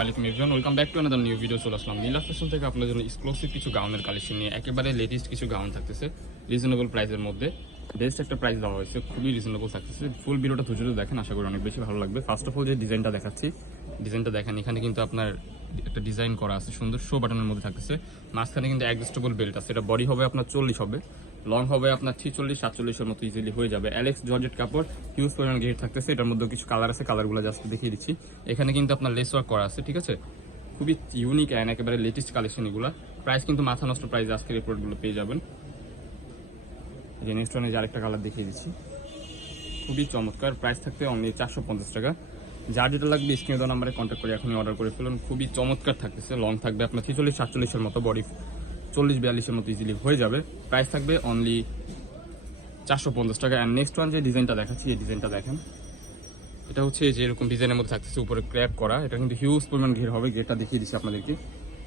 ওয়ালাইকুম everyone, welcome back to another new video. চলে আসলাম নীলা fashion থেকে আপনাদের জন্য এক্সক্লুসিভ কিছু গাউনের কালেকশন নিয়ে। একেবারে লেটেস্ট কিছু গাউন থাকতেছে রিজনেবল প্রাইসের মধ্যে। বেস্ট একটা প্রাইস দেওয়া হয়েছে, খুবই রিজনেবল থাকতেছে। ফুল ভিডিওটা ধৈর্য দেখেন, আশা করি অনেক বেশি ভালো লাগবে। ফার্স্ট অফ অল যে ডিজাইনটা দেখাচ্ছি, ডিজাইনটা দেখেন। এখানে কিন্তু আপনার একটা ডিজাইন করা আছে সুন্দর, শো বাটনের মধ্যে থাকতেছে। মাঝখানে কিন্তু অ্যাডজাস্টেবল বেল্ট আছে। এটা বডি হবে আপনার 40 হবে, লং হবে আপনার 46-47 মতো ইজিলি হয়ে যাবে। অ্যালেক্স জর্জেট কাপড়, হিউজ পরিমাণ ঘের থাকতেছে। এটার মধ্যে কিছু কালার আছে, কালারগুলো জাস্ট দেখিয়ে দিচ্ছি। এখানে কিন্তু আপনার লেস ওয়ার্ক করা আছে, ঠিক আছে। খুবই ইউনিক অ্যান্ড একেবারে লেটেস্ট কালেকশন এগুলো। প্রাইস কিন্তু মাথা নষ্ট প্রাইস আজকের এই প্রোডাক্টগুলো পেয়ে যাবেন। যে নেক্সট ওয়ানে যে আরেকটা কালার দেখিয়ে দিচ্ছি, খুবই চমৎকার। প্রাইস থাকতে অনলি 450 টাকা। যার যেটা লাগবে স্ক্রিনে দেওয়া নাম্বারে কন্ট্যাক্ট করে এখনই অর্ডার করে ফেলুন। খুবই চমৎকার থাকতেছে। লং থাকবে আপনার 46-47 মতো, বডি 40-42 মতো ইজিলি হয়ে যাবে। প্রাইস থাকবে অনলি 450 টাকা। অ্যান্ড নেক্সট ওয়ান যে ডিজাইনটা দেখাচ্ছি, এই ডিজাইনটা দেখেন। এটা হচ্ছে যে এরকম ডিজাইনের মধ্যে থাকতেছে, উপরে ক্র্যাপ করা। এটা কিন্তু হিউজ পরিমাণ ঘের হবে। ঘেরটা দেখিয়ে দিচ্ছি আপনাদেরকে,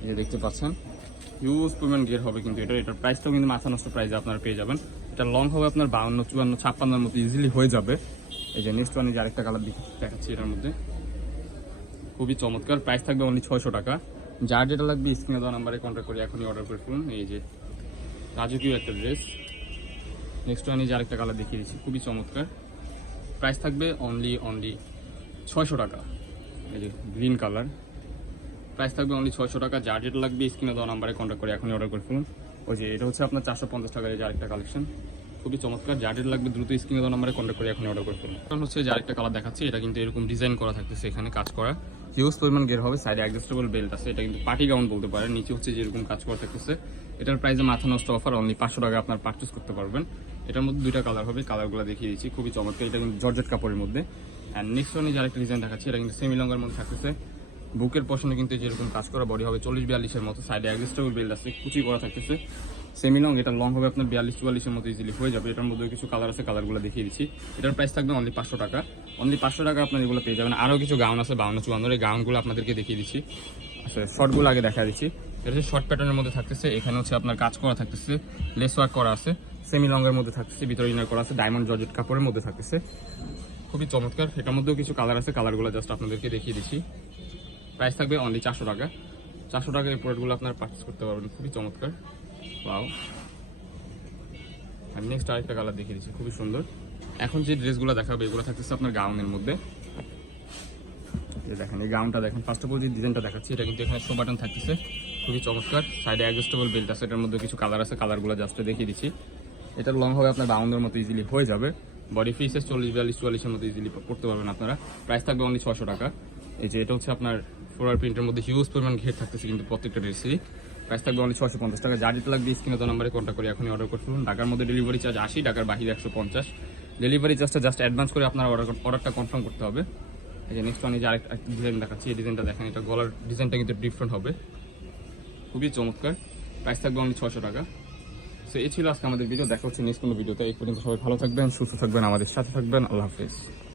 এই যে দেখতে পাচ্ছেন হিউজ পরিমাণ ঘের হবে কিন্তু এটার প্রাইসটাও কিন্তু মাথা নষ্ট প্রাইসে আপনারা পেয়ে যাবেন। এটা লং হবে আপনার 52-54-56 মতো ইজিলি হয়ে যাবে। এই যে নেক্সট ওয়ানে যে আরেকটা কালার দেখাচ্ছি এটার মধ্যে, খুবই চমৎকার। প্রাইস থাকবে অনলি 600 টাকা। যার যেটা লাগবে স্ক্রিনে দেওয়া নাম্বারে কন্ট্যাক্ট করে এখনই অর্ডার করে ফেলুন। এই যে রাজকীয় একটা ড্রেস। নেক্সট ওয়ানে যে আরেকটা কালার দেখিয়ে দিচ্ছি, খুবই চমৎকার। প্রাইস থাকবে অনলি 600 টাকা। এই যে গ্রিন কালার, প্রাইস থাকবে অনলি 600 টাকা। যার যেটা লাগবে স্ক্রিনে দেওয়া নাম্বারে কন্ট্যাক্ট করে এখনই অর্ডার করে ফেলুন। ওই যে এটা হচ্ছে আপনার 450 টাকার এই যে আরেকটা কালেকশন, খুবই চমৎকার। যার যেটা লাগবে দ্রুত স্ক্রিনে দেওয়া নাম্বারে কন্ট্যাক্ট করে এখনই অর্ডার করে ফেলুন। কারণ হচ্ছে যে আরেকটা কালার দেখাচ্ছি, এটা কিন্তু এরকম ডিজাইন করা থাকতেছে, এখানে কাজ করা, হিউজ পরিমাণ গের হবে। সাইডে অ্যাডজাস্টেবল বেল্ট আছে। এটা কিন্তু পার্টি গাউন বলতে পারেন। নিচে হচ্ছে যেরকম কাজ করা থাকতেছে। এটার প্রাইসে মাথা নষ্ট অফার, অনলি 500 টাকা আপনার পারচেস করতে পারবেন। এটার মধ্যে দুইটা কালার হবে, কালারগুলো দেখিয়ে দিচ্ছি, খুবই চমৎকার। এটা কিন্তু জর্জেট কাপড়ের মধ্যে। অ্যান্ড নেক্সট ওয়ানে যে আরেকটা ডিজাইন দেখাচ্ছি, এটা কিন্তু সেমি লঙ্গার মধ্যে থাকতেছে। বুকের পশনে কিন্তু যেরকম কাজ করা, বডি হবে 40-42 মতো। সাইডে অ্যাডজাস্টেবল বেল্ট আছে, কুচি করা থাকতেছে। সেমি লং, এটা লং হবে আপনার 42-44 মতো ইজিলি হয়ে যাবে। এটার মধ্যে কিছু কালার আছে, কালারগুলো দেখিয়ে দিচ্ছি। এটার প্রাইস থাকবে অনলি 500 টাকা। অনলি 500 টাকা আপনার এগুলো পেয়ে যাবেন। আরও কিছু গাউন আছে 52-54, এই গাউনগুলো আপনাদেরকে দেখিয়ে দিচ্ছি। আচ্ছা, শর্টগুলো আগে দেখা দিচ্ছি। এটা হচ্ছে শর্ট প্যাটার্নের মধ্যে থাকতেছে। এখানে হচ্ছে আপনার কাজ করা থাকতেছে, লেস ওয়ার্ক করা আছে। সেমি লংয়ের মধ্যে থাকতেছে, ভিতরে ইনার করা আছে, ডায়মন্ড জর্জেট কাপড়ের মধ্যে থাকতেছে, খুবই চমৎকার। এটার মধ্যেও কিছু কালার আছে, কালারগুলো জাস্ট আপনাদেরকে দেখিয়ে দিচ্ছি। প্রাইস থাকবে অনলি 400 টাকা। 400 টাকা এই প্রোডাক্টগুলো আপনারা পারচেস করতে পারবেন, খুবই চমৎকার। ওয়াও। আর নেক্সট আরেকটা কালার দেখিয়ে দিচ্ছি, খুবই সুন্দর। এখন যে ড্রেসগুলো দেখাবে এগুলো থাকতেছে আপনার গাউনের মধ্যে। দেখেন এই গাউনটা দেখেন। ফার্স্ট অফ অল যে ডিজাইনটা দেখাচ্ছি, এটা কিন্তু এখানে শো বাটন থাকতেছে, খুবই চমৎকার। সাইডে অ্যাডজাস্টেবল বেল্ট আছে। এটার মধ্যে কিছু কালার আছে, কালারগুলো জাস্ট দেখিয়ে দিচ্ছি। এটার লং হবে আপনার 52 মতো ইজিলি হয়ে যাবে। বডি ফিসেস 40-42-44 মতো ইজিলি করতে পারবেন আপনারা। প্রাইস থাকবে অনলি 600 টাকা। এই যে এটা হচ্ছে আপনার ফ্লোরাল প্রিন্টের মধ্যে হিউজ পরিমাণ ঘের থাকতেছে কিন্তু প্রত্যেকটা ড্রেসেরই। প্রাইস থাকবে অনলি 650 টাকা। যার যেটা লাগবে স্ক্রিনে দেওয়া নাম্বারে কন্ট্যাক্ট করে এখনই অর্ডার করে ফেলুন। ঢাকার মধ্যে ডেলিভারি চার্জ 80, ঢাকার বাহিরে 150। ডেলিভারি চার্জটা জাস্ট অ্যাডভান্স করে আপনার অর্ডারটা কনফার্ম করতে হবে। এই যে নেক্সট ওয়ান, এই যে আরেকটা ডিজাইন দেখাচ্ছি, এই ডিজাইনটা দেখেন। এটা গলার ডিজাইনটা কিন্তু ডিফারেন্ট হবে, খুবই চমৎকার। প্রাইস থাকবে অনলি 600 টাকা। সো এই ছিল আজকে আমাদের ভিডিও। দেখা হচ্ছে নেক্সট কোনো ভিডিওতে। এই পর্যন্ত সবাই ভালো থাকবেন, সুস্থ থাকবেন, আমাদের সাথে থাকবেন। আল্লাহ হাফেজ।